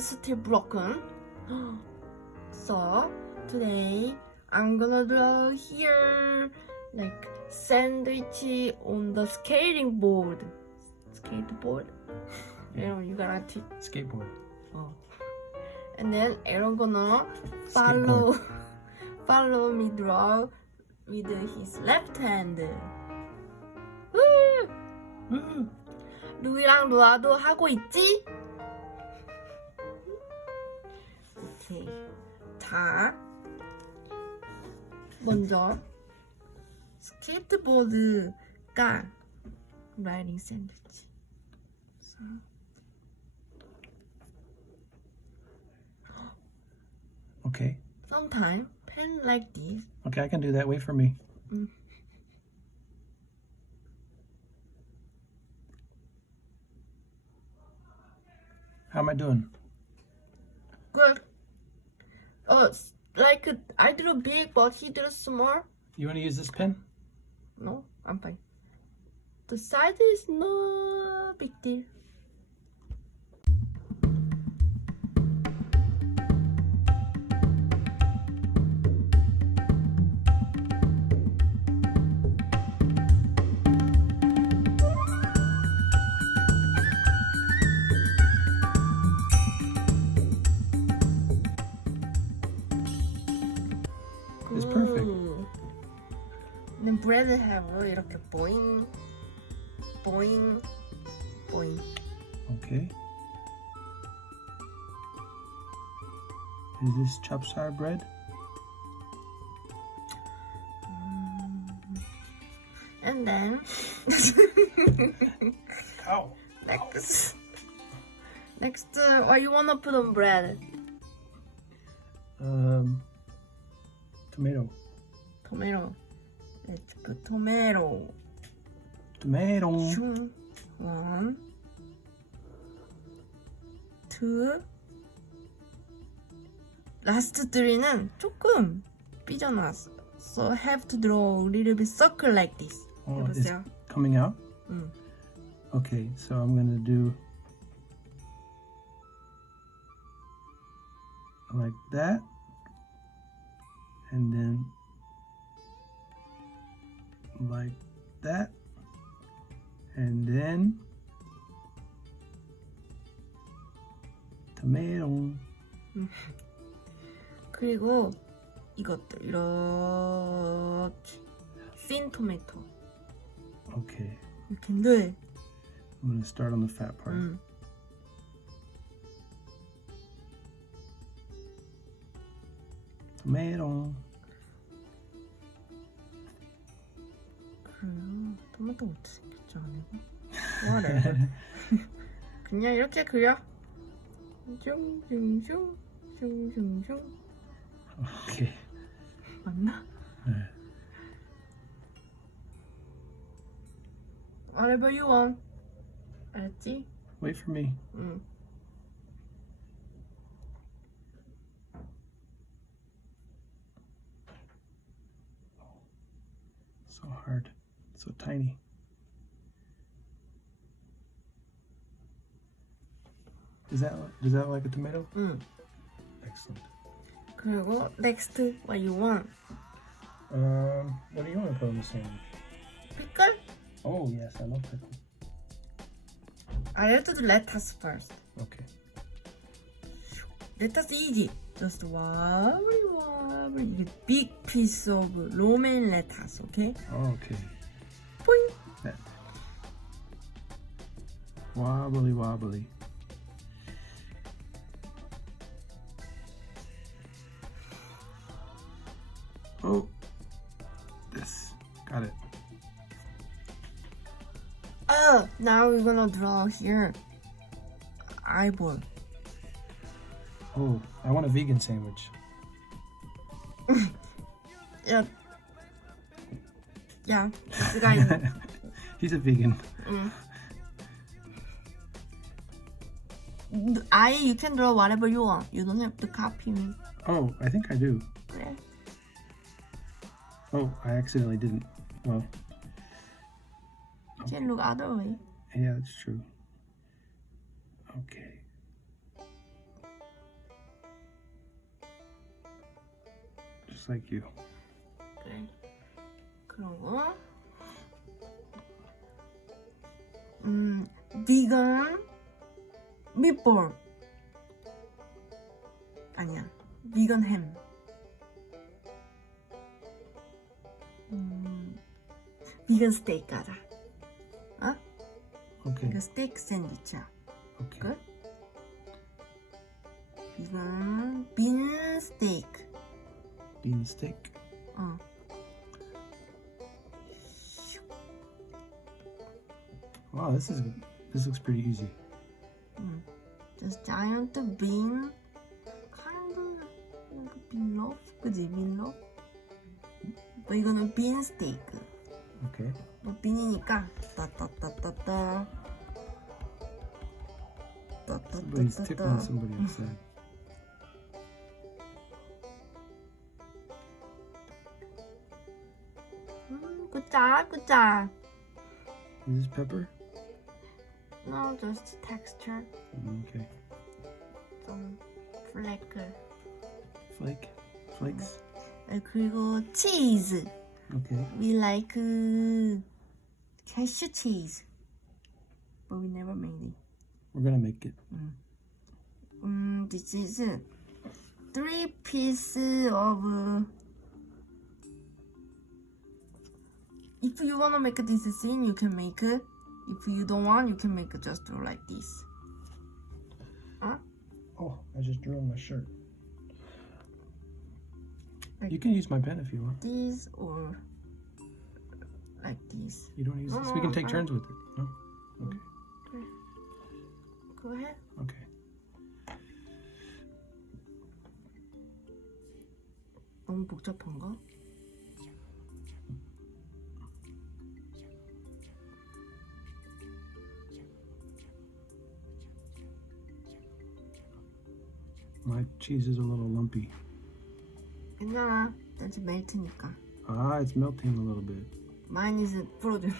is still broken. So today I'm gonna draw here like sandwich on the skating board. Skateboard? You know, you gotta teach. Skateboard. Oh. And then Aaron gonna follow me draw with his left hand. 루이랑 로아도 하고 있지? 오케이. 자, 먼저 스케이트보드가 라이딩 샌드위치. Okay. Sometimes pen like this. Okay, I can do that. Wait for me. How am I doing? Good. Like I drew big, but he drew small. You want to use this pen? No, I'm fine. The size is no big deal. It's perfect. then bread have 이렇게 boing, boing, boing. Okay. Is this chopsar bread? And then Ow. next, what you wanna put on bread? Tomato. Tomato. Let's put tomato. Tomato. 1, 2. Last 3는 조금 삐져나왔어. So have to draw a little bit circle like this. Oh, it's 해보세요. coming out? 응. Okay, so I'm gonna do like that, and then like that, and then tomato. 그리고 이것들 이렇게 thin tomato. Okay, You can do it. I'm gonna start on the fat part. Tomato. 그래요. 토마토 어떻게 생겼지 아니고? Whatever. 그냥 이렇게 그려. 슝슝슝 슝슝슝. Okay. 맞나? 네. Whatever you want. 알았지? Wait for me. 응. So hard. So tiny. Does that look like a tomato? 응. Excellent. 그리고 next what you want? What do you want to put on the sandwich? 피클? Oh yes, I love pickle. I have to do lettuce first. Okay. Lettuce easy. Just wobbly wobbly. 이게 big piece of romaine lettuce, okay? Oh, okay. Boing. That. Wobbly wobbly. Oh, this. Got it. Oh, now we're gonna draw here. Eyeball. Oh, I want a vegan sandwich. Yeah. Yeah, this guy. He's a vegan. You can draw whatever you want. You don't have to copy me. Oh, I think I do. 그래. Oh, I accidentally didn't. Well, You can look other way. yeah, that's true. Okay. Just like you. 그래. 그러고 비건 meatball 아니야. 비건 햄. 비건 스테이크 하자. 어? Okay. 이거 스테이크 샌드위치야. Okay. 끝? 비건 빈 스테이크. Bean steak. 어. Wow, this looks pretty easy. Just giant bean. kind of like bean loaf. 그지? bean loaf. 뭐 이거는 빈 스테이크. Okay. 뭐 빈이니까 따따따따따. Somebody's tickling somebody outside. 굿자. Is this pepper? No, just texture. Okay. 좀 플레이크. Flakes. 그리고 치즈. Okay. We like cashew cheese, but we never made it. We're gonna make it. This is 3 pieces of. If you wanna make this scene, you can make it. If you don't want, you can make it just like this. Huh? Oh, I just drew on my shirt. Like You can use my pen if you want. this or like this. You don't use No, this. We can no, take I- turns with it. No? Okay. Go ahead. Okay. 너무 복잡한가? My cheese is a little lumpy. 괜찮아. that's melt니까. Ah, it's melting a little bit. Mine is frozen.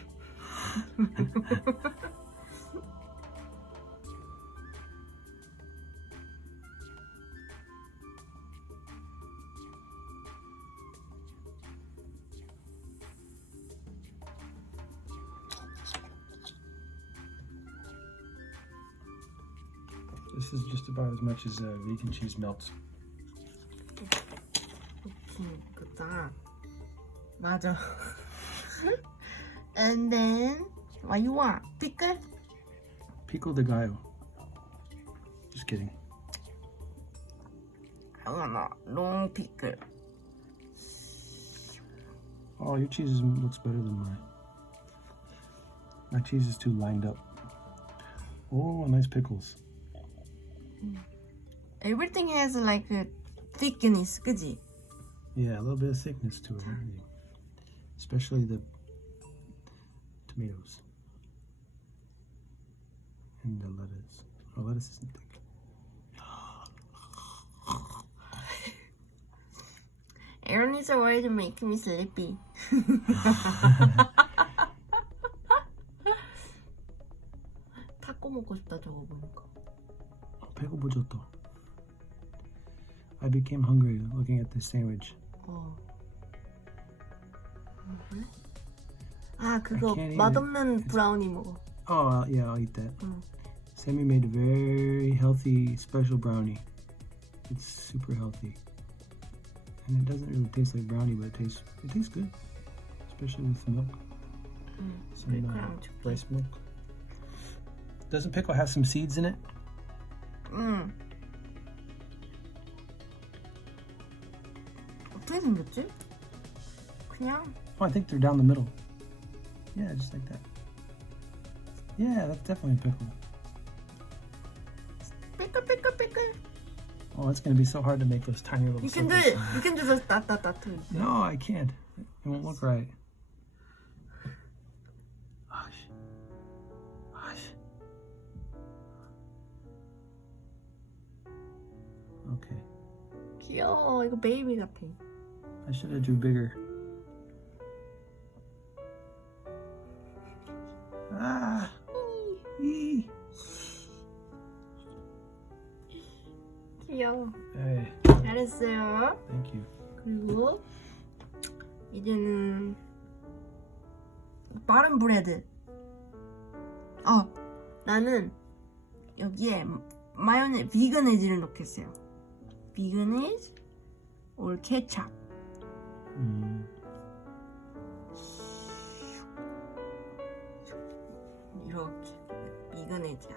This is just about as much as vegan cheese melts. 그다. 맞아. And then what you want? Pickle? Pico de gallo. Just kidding. I want a long pickle. Oh, your cheese looks better than mine. My cheese is too lined up. Oh, nice pickles. Everything has like a thickness, 그지? Yeah, a little bit of thickness to it. Everything. Especially the tomatoes. And the lettuce. Oh, lettuce isn't thick. Aaron is a way to make me sleepy. 타코 먹고 싶다 저거 보니까. 배고 보졌다. I became hungry looking at this sandwich. 아 그거 I can't eat 맛없는 브라우니 먹어. Oh, yeah, I'll eat that. 응. Sammy made a very healthy special brownie. It's super healthy. And it doesn't really taste like brownie, but it tastes good. Especially with milk. Some rice milk. Doesn't pickle have some seeds in it? 응. 어떻게 생겼지? 그냥 Oh, I think they're down the middle. Yeah, just like that. Yeah, that's definitely a pickle. 삐끌. Oh, it's going to be so hard to make those tiny little You can do circles. it. You can do this. 따따따. No, I can't. It won't look right. Hush. Okay. 귀여워. 이거 베이비 같아. I should have drew bigger. Ah! Eee. 귀여워. Hey, 잘했어요. thank you. 그리고 이제는 바른 브레드. 나는 여기에 마요네즈, 비거네즈를 넣겠어요. 비거네즈 or 케찹. 이렇게 비거네즈야.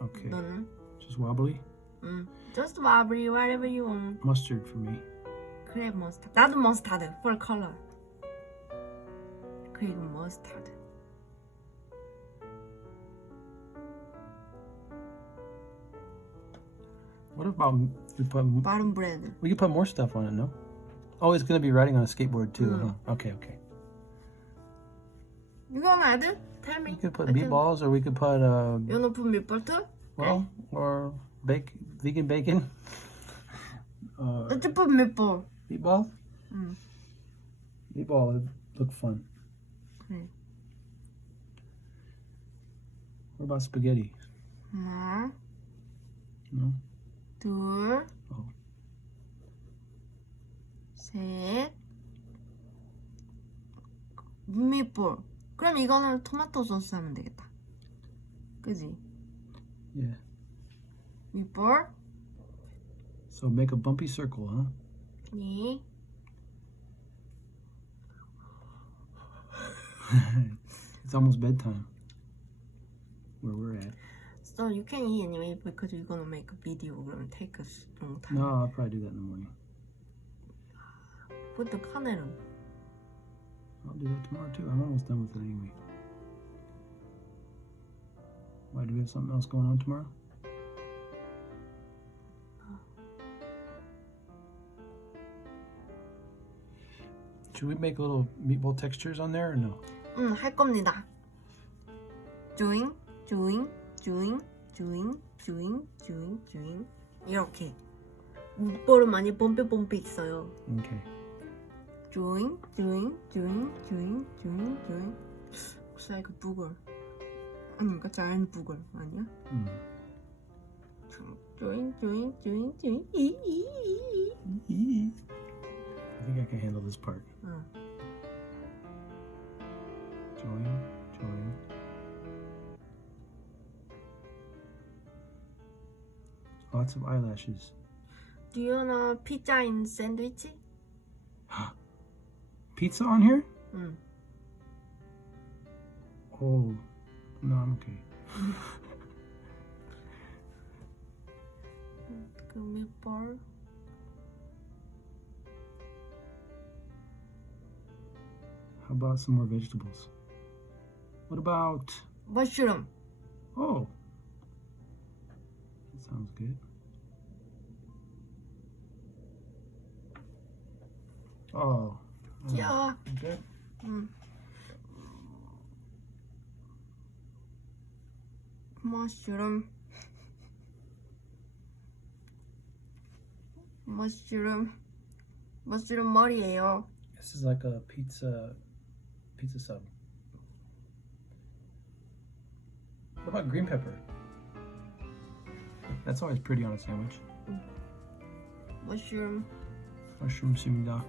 Okay. 너는? Just wobbly? Just wobbly, whatever you want. Mustard for me. 그래, 머스타드. 나도 머스타드 for color. 그리고 머스타드. What about we put? 바른 브레드. We could put more stuff on it, no? Oh, it's gonna be riding on a skateboard too, huh? Okay, okay. You gonna add it? Tell me. We could put meatballs, or we could put You wanna put meatball too? well, or vegan bacon. Let's put meatball. Meatball. Meatball would look fun. 그래. What about spaghetti? 하나, No. 둘, Oh. 셋, meatball. 그럼 이거는 토마토 소스 하면 되겠다. 그지? Yeah. meatball. So make a bumpy circle, huh? 네. It's almost bedtime. Where we're at. So you can eat anyway because you're gonna make a video. Gonna take us a long time. No, I'll probably do that in the morning. Put the camera. I'll do that tomorrow too. I'm almost done with it anyway. Why, do we have something else going on tomorrow? Should we make little meatball textures on there or no? 할 겁니다. Doing, doing, doing, doing, doing, doing, doing. 이렇게. meatball은 많이 뻔빼 있어요. Okay. Doing, doing, doing, doing, doing, doing. Looks like a booger. 아닌가? giant booger 아니야? Doing, doing, doing, doing. I think I can handle this part. Join. Lots of eyelashes. Do you wanna pizza in sandwich? Pizza on here? 응. Oh, no, I'm okay. 그 meatball. How about some more vegetables? What about... mushroom. Oh, that sounds good. Oh. 귀여워. Okay. mushroom. mushroom 머리예요. This is like a pizza sub. What about green pepper? That's always pretty on a sandwich. mushroom. Mushroom입니다.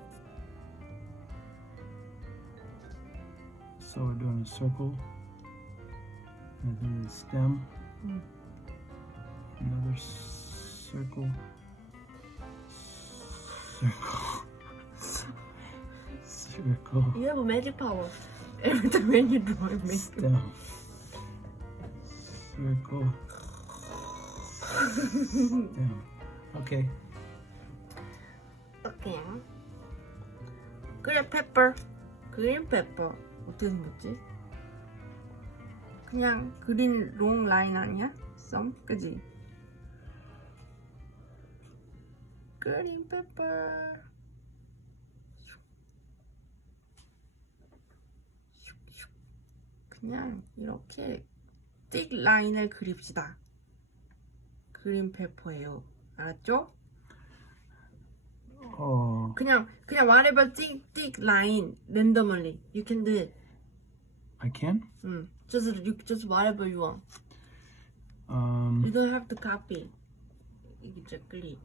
So we're doing a circle, and then the stem, another circle, circle, You have a magic power. Every time when you draw, it makes stem, circle, stem. Okay. 오케이. 그린 페퍼. 그린 페퍼. 어떻게 생겼지? 그냥 그린 롱 라인 아니야? 썸? 그지? 그린 페퍼. 그냥 이렇게 띡 라인을 그립시다. 그린 페퍼예요. 알았죠? 그냥 whatever 띡 line randomly you can do it. I can? just whatever you want. You don't have to copy exactly.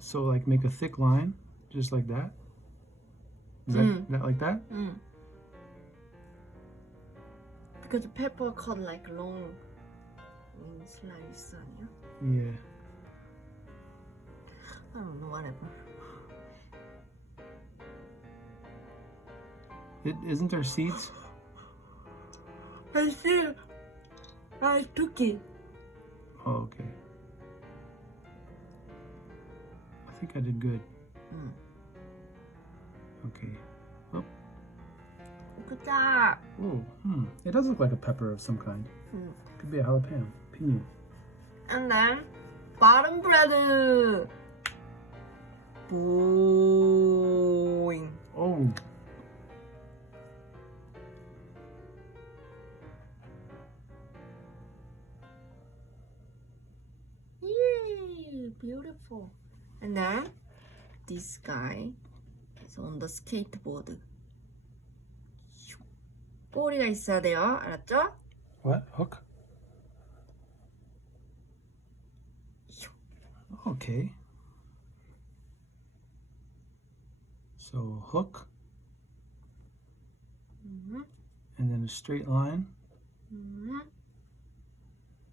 So like make a thick line, just like that? Is that like that? Because the pepper cut like long slice 아니야? Yeah. I don't know, whatever. Isn't there seeds? I feel I took it. Oh, okay. I think I did good. Okay. Oh. Good job. Oh, it does look like a pepper of some kind. Could be a jalapeno. Pino. And then bottom bread. Boing. Oh. Yay, beautiful. And then this guy is on the skateboard. 꼬리가 있어야 돼요. 알았죠? What? Hook? Okay. So hook. And then a straight line.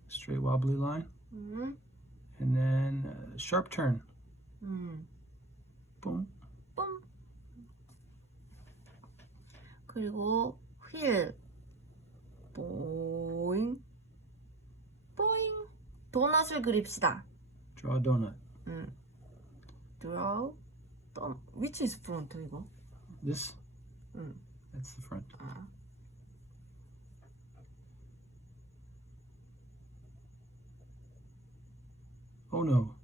Straight wobbly line. And then a sharp turn. Boom. 뿜. 그리고 휠. 보잉. 보잉. 도넛을 그립시다. Draw a donut. Draw. Which is front 이거? This? That's the front. Oh no.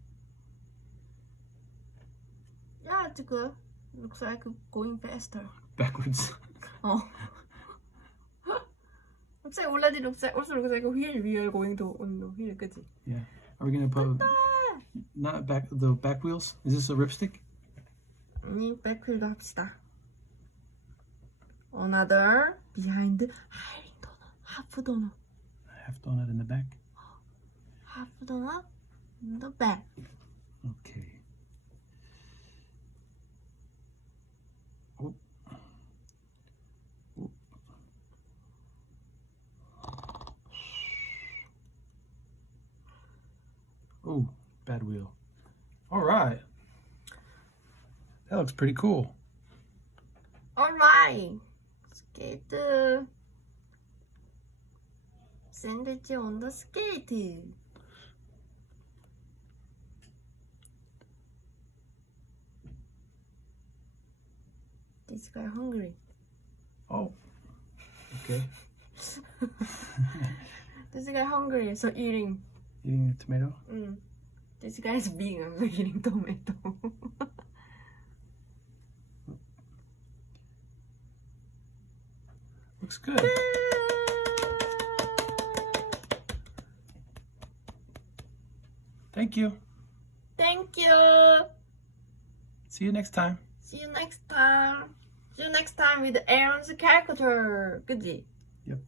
Yeah, it's good. Looks like going faster. Backwards. Oh. Looks like already also looks like a wheel. We are going to on the wheel, 그치? Yeah. Are we gonna put not the back wheels? Is this a ripstick? 아니, 백휠도 합시다. Another behind hiding donut, half donut. Half donut in the back. Half donut in the back. Okay. Oh. Oh. Oh, bad wheel. All right. That looks pretty cool. Alright. Skate. Sandwich on the skate. This guy hungry. Oh. Okay. This guy hungry, so eating. Eating a tomato? This guy is vegan, so eating tomato. Looks good. Thank you. Thank you. See you next time. See you next time. See you next time with Aaron's caricature. 그치? Yep.